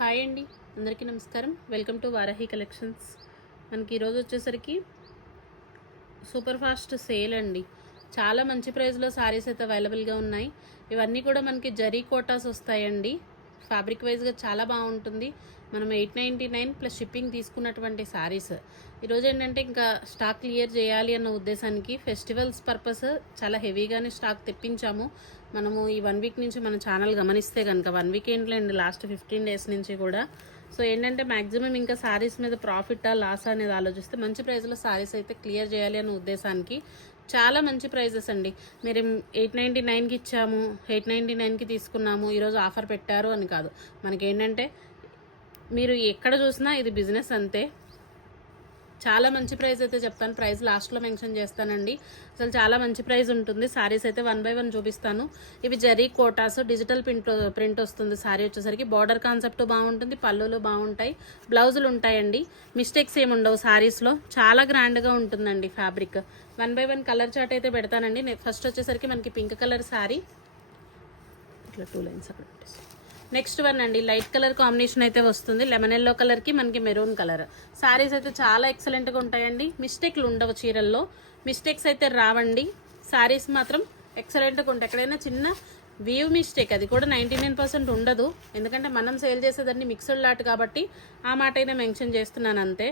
Hi అండి, అందరికీ నమస్కారం. Welcome to Varahi collections. మనకి ఈరోజు వచ్చేసరికి సూపర్ ఫాస్ట్ సేల్ అండి. చాలా మంచి ప్రైస్లో శారీస్ అయితే అవైలబుల్గా ఉన్నాయి. ఇవన్నీ కూడా మనకి జరీ కోటాస్ వస్తాయండి. ఫ్యాబ్రిక్ వైజ్గా చాలా బాగుంటుంది. మనం 899 ప్లస్ షిప్పింగ్ తీసుకున్నటువంటి శారీస్ ఈరోజు ఏంటంటే ఇంకా స్టాక్ క్లియర్ చేయాలి అన్న ఉద్దేశానికి ఫెస్టివల్స్ పర్పస్ చాలా హెవీగానే స్టాక్ తెప్పించాము. మనము ఈ 1 వీక్ నుంచి మన ఛానల్ గమనిస్తే కనుక 1 వీక్ ఏంటండి, లాస్ట్ 15 డేస్ నుంచి కూడా. సో ఏంటంటే మ్యాక్సిమం ఇంకా శారీస్ మీద ప్రాఫిటా లాసా అనేది ఆలోచిస్తే మంచి ప్రైస్లో శారీస్ అయితే క్లియర్ చేయాలి అన్న ఉద్దేశానికి చాలా మంచి ప్రైజెస్ అండి. మీరు 899కి ఇచ్చాము, 899కి తీసుకున్నాము, ఈరోజు ఆఫర్ పెట్టారు అని కాదు. మనకేంటంటే మీరు ఎక్కడ చూసినా ఇది బిజినెస్ అంతే. చాలా మంచి ప్రైస్ అయితే చెప్తాను, ప్రైస్ లాస్ట్లో మెన్షన్ చేస్తానండి. అసలు చాలా మంచి ప్రైస్ ఉంటుంది. శారీస్ అయితే 1 బై 1 చూపిస్తాను. ఇవి జరీ కోటాస్, డిజిటల్ ప్రింట్ వస్తుంది. శారీ వచ్చేసరికి బార్డర్ కాన్సెప్ట్ బాగుంటుంది, పళ్ళులు బాగుంటాయి, బ్లౌజులు ఉంటాయండి. మిస్టేక్స్ ఏమి ఉండవు శారీస్లో. చాలా గ్రాండ్గా ఉంటుందండి ఫ్యాబ్రిక్. 1 బై 1 కలర్ చార్ట్ అయితే పెడతానండి. ఫస్ట్ వచ్చేసరికి మనకి పింక్ కలర్ శారీ, ఇట్లా 2 లైన్స్ అక్కడ పెట్టేసి. నెక్స్ట్ వన్ అండి, లైట్ కలర్ కాంబినేషన్ అయితే వస్తుంది. లెమన్ ఎల్లో కలర్కి మనకి మెరూన్ కలర్. శారీస్ అయితే చాలా ఎక్సలెంట్గా ఉంటాయండి. మిస్టేక్లు ఉండవు, చీరల్లో మిస్టేక్స్ అయితే రావండి. శారీస్ మాత్రం ఎక్సలెంట్గా ఉంటాయి. ఎక్కడైనా చిన్న వీవ్ మిస్టేక్ అది కూడా 99% ఉండదు. ఎందుకంటే మనం సేల్ చేసేదాన్ని మిక్స్డ్ లాట్ కాబట్టి ఆ మాట అయినా మెన్షన్ చేస్తున్నాను అంతే.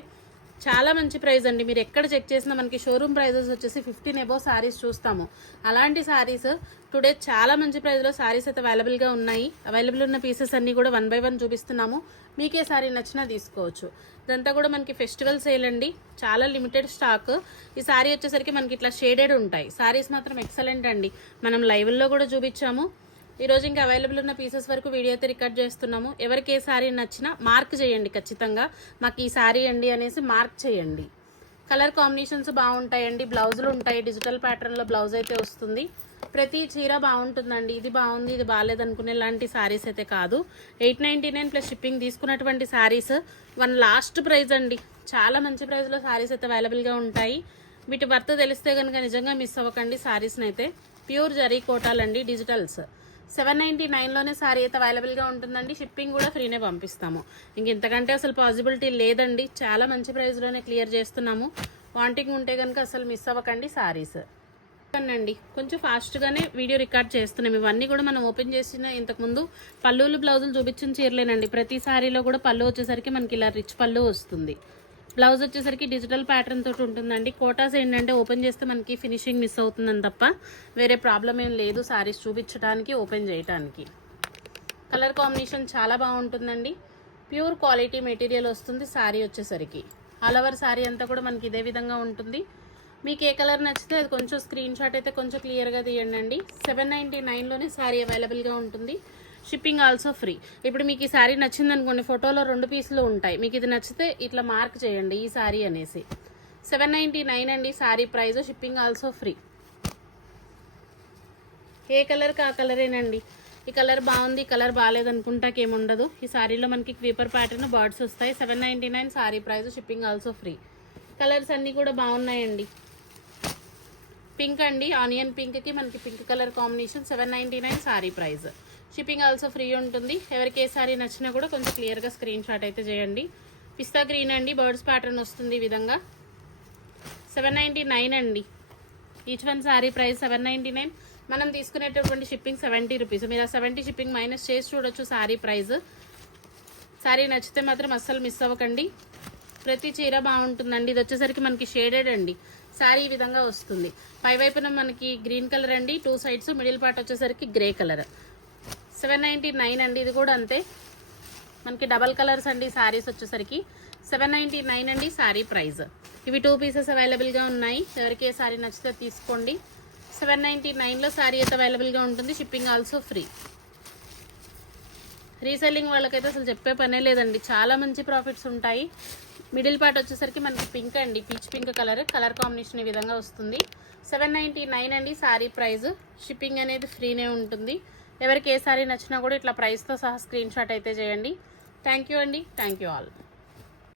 చాలా మంచి ప్రైస్ అండి. మీరు ఎక్కడ చెక్ చేసినా మనకి షోరూమ్ ప్రైజెస్ వచ్చేసి 15 అబోవ్ శారీస్ చూస్తాము. అలాంటి శారీస్ టుడే చాలా మంచి ప్రైస్లో శారీస్ అయితే అవైలబుల్గా ఉన్నాయి. అవైలబుల్ ఉన్న పీసెస్ అన్నీ కూడా 1 బై 1 చూపిస్తున్నాము. మీకే శారీ నచ్చినా తీసుకోవచ్చు. ఇదంతా కూడా మనకి ఫెస్టివల్ సేల్ అండి. చాలా లిమిటెడ్ స్టాక్. ఈ శారీ వచ్చేసరికి మనకి ఇట్లా షేడెడ్ ఉంటాయి. శారీస్ మాత్రం ఎక్సలెంట్ అండి. మనం లైవ్లో కూడా చూపించాము. ఈరోజు ఇంకా అవైలబుల్ ఉన్న పీసెస్ వరకు వీడియో అయితే రికార్డ్ చేస్తున్నాము. ఎవరికి ఏ శారీ నచ్చినా మార్క్ చేయండి, ఖచ్చితంగా మాకు ఈ శారీ అండి అనేసి మార్క్ చేయండి. కలర్ కాంబినేషన్స్ బాగుంటాయండి. బ్లౌజులు ఉంటాయి, డిజిటల్ ప్యాటర్న్లో బ్లౌజ్ అయితే వస్తుంది. ప్రతి చీర బాగుంటుందండి. ఇది బాగుంది, ఇది బాగాలేదనుకునే లాంటి శారీస్ అయితే కాదు. 899 ప్లస్ షిప్పింగ్ తీసుకున్నటువంటి శారీస్ 1 లాస్ట్ ప్రైజ్ అండి. చాలా మంచి ప్రైస్లో శారీస్ అయితే అవైలబుల్గా ఉంటాయి. వీటి వర్త్ తెలిస్తే కనుక నిజంగా మిస్ అవ్వకండి శారీస్ని అయితే. ప్యూర్ జరీ కోటాలండి, డిజిటల్స్. 799లోనే శారీ అయితే అవైలబుల్గా ఉంటుందండి. షిప్పింగ్ కూడా ఫ్రీనే పంపిస్తాము. ఇంతకంటే అసలు పాసిబిలిటీ లేదండి. చాలా మంచి ప్రైస్లోనే క్లియర్ చేస్తున్నాము. వాంటింగ్ ఉంటే కనుక అసలు మిస్ అవ్వకండి శారీస్ అండి. కొంచెం ఫాస్ట్గానే వీడియో రికార్డ్ చేస్తున్నాం. ఇవన్నీ కూడా మనం ఓపెన్ చేసిన ఇంతకుముందు పళ్ళులు బ్లౌజులు చూపించిన చీరలేనండి. ప్రతి శారీలో కూడా పళ్ళు వచ్చేసరికి మనకి ఇలా రిచ్ పళ్ళు వస్తుంది. బ్లౌజ్ వచ్చేసరికి డిజిటల్ ప్యాటర్న్ తోటి ఉంటుందండి. కోటాస్ ఏంటంటే ఓపెన్ చేస్తే మనకి ఫినిషింగ్ మిస్ అవుతుందని తప్ప వేరే ప్రాబ్లం ఏం లేదు శారీస్ చూపించడానికి, ఓపెన్ చేయడానికి. కలర్ కాంబినేషన్ చాలా బాగుంటుందండి. ప్యూర్ క్వాలిటీ మెటీరియల్ వస్తుంది శారీ వచ్చేసరికి. ఆల్ ఓవర్ శారీ అంతా కూడా మనకి ఇదే విధంగా ఉంటుంది. మీకు ఏ కలర్ నచ్చితే అది కొంచెం స్క్రీన్ షాట్ అయితే కొంచెం క్లియర్గా తీయండి. 799లోనే శారీ అవైలబుల్గా ఉంటుంది. Shipping also free. ఇప్పుడు మీకు ఈ శారీ నచ్చింది అనుకోండి, ఫోటోలో 2 పీసులు ఉంటాయి. మీకు ఇది నచ్చితే ఇట్లా మార్క్ చేయండి ఈ శారీ అనేసి. 799 అండి sari price. Shipping also free. ఏ కలర్కి ఆ కలరేనండి. ఈ కలర్ బాగుంది, ఈ కలర్ బాగాలేదనుకుంటాకేముండదు. ఈ శారీలో మనకి క్వీపర్ ప్యాటర్న్ బర్డ్స్ వస్తాయి. 799 sari price. Shipping also free. Colours అన్నీ కూడా బాగున్నాయండి. పింక్ అండి, ఆనియన్ పింక్కి మనకి pink colour combination. 799 sari price. Shipping also free ఉంటుంది. ఎవరికి ఏ శారీ నచ్చినా కూడా కొంచెం క్లియర్గా స్క్రీన్ షాట్ అయితే చేయండి. పిస్తా గ్రీన్ అండి, బర్డ్స్ ప్యాటర్న్ వస్తుంది ఈ విధంగా. 799 అండి. Each one sari price 799. మనం తీసుకునేటటువంటి షిప్పింగ్ 70 రూపీస్. మీరు ఆ 70 షిప్పింగ్ మైనస్ చేసి చూడొచ్చు శారీ ప్రైస్. శారీ నచ్చితే మాత్రం అస్సలు మిస్ అవ్వకండి. ప్రతి చీర బాగుంటుందండి. ఇది వచ్చేసరికి మనకి షేడెడ్ అండి. శారీ ఈ విధంగా వస్తుంది. పై వైపున మనకి గ్రీన్ కలర్ అండి, 2 సైడ్స్. మిడిల్ పార్ట్ వచ్చేసరికి గ్రే కలర్. 799 అండి. ఇది కూడా అంతే. మనకి డబల్ కలర్స్ అండి శారీస్ వచ్చేసరికి. 799 అండి శారీ ప్రైస్. ఇవి 2 పీసెస్ అవైలబుల్గా ఉన్నాయి. ఎవరికి ఏ శారీ నచ్చితే తీసుకోండి. 799లో శారీ అయితే అవైలబుల్గా ఉంటుంది. Shipping also free. రీసెల్లింగ్ వాళ్ళకైతే అసలు చెప్పే పనే లేదండి. చాలా మంచి ప్రాఫిట్స్ ఉంటాయి. మిడిల్ పార్ట్ వచ్చేసరికి మనకి పింక్ అండి, peach pink colour. Colour combination ఈ విధంగా వస్తుంది. 799 అండి శారీ ప్రైస్. షిప్పింగ్ అనేది ఫ్రీనే ఉంటుంది. ఎవరికి ఏ శారీ నచ్చినా కూడా ఇట్లా ప్రైస్తో సహా స్క్రీన్ షాట్ అయితే చేయండి. థ్యాంక్ యూ అండి. Thank you all.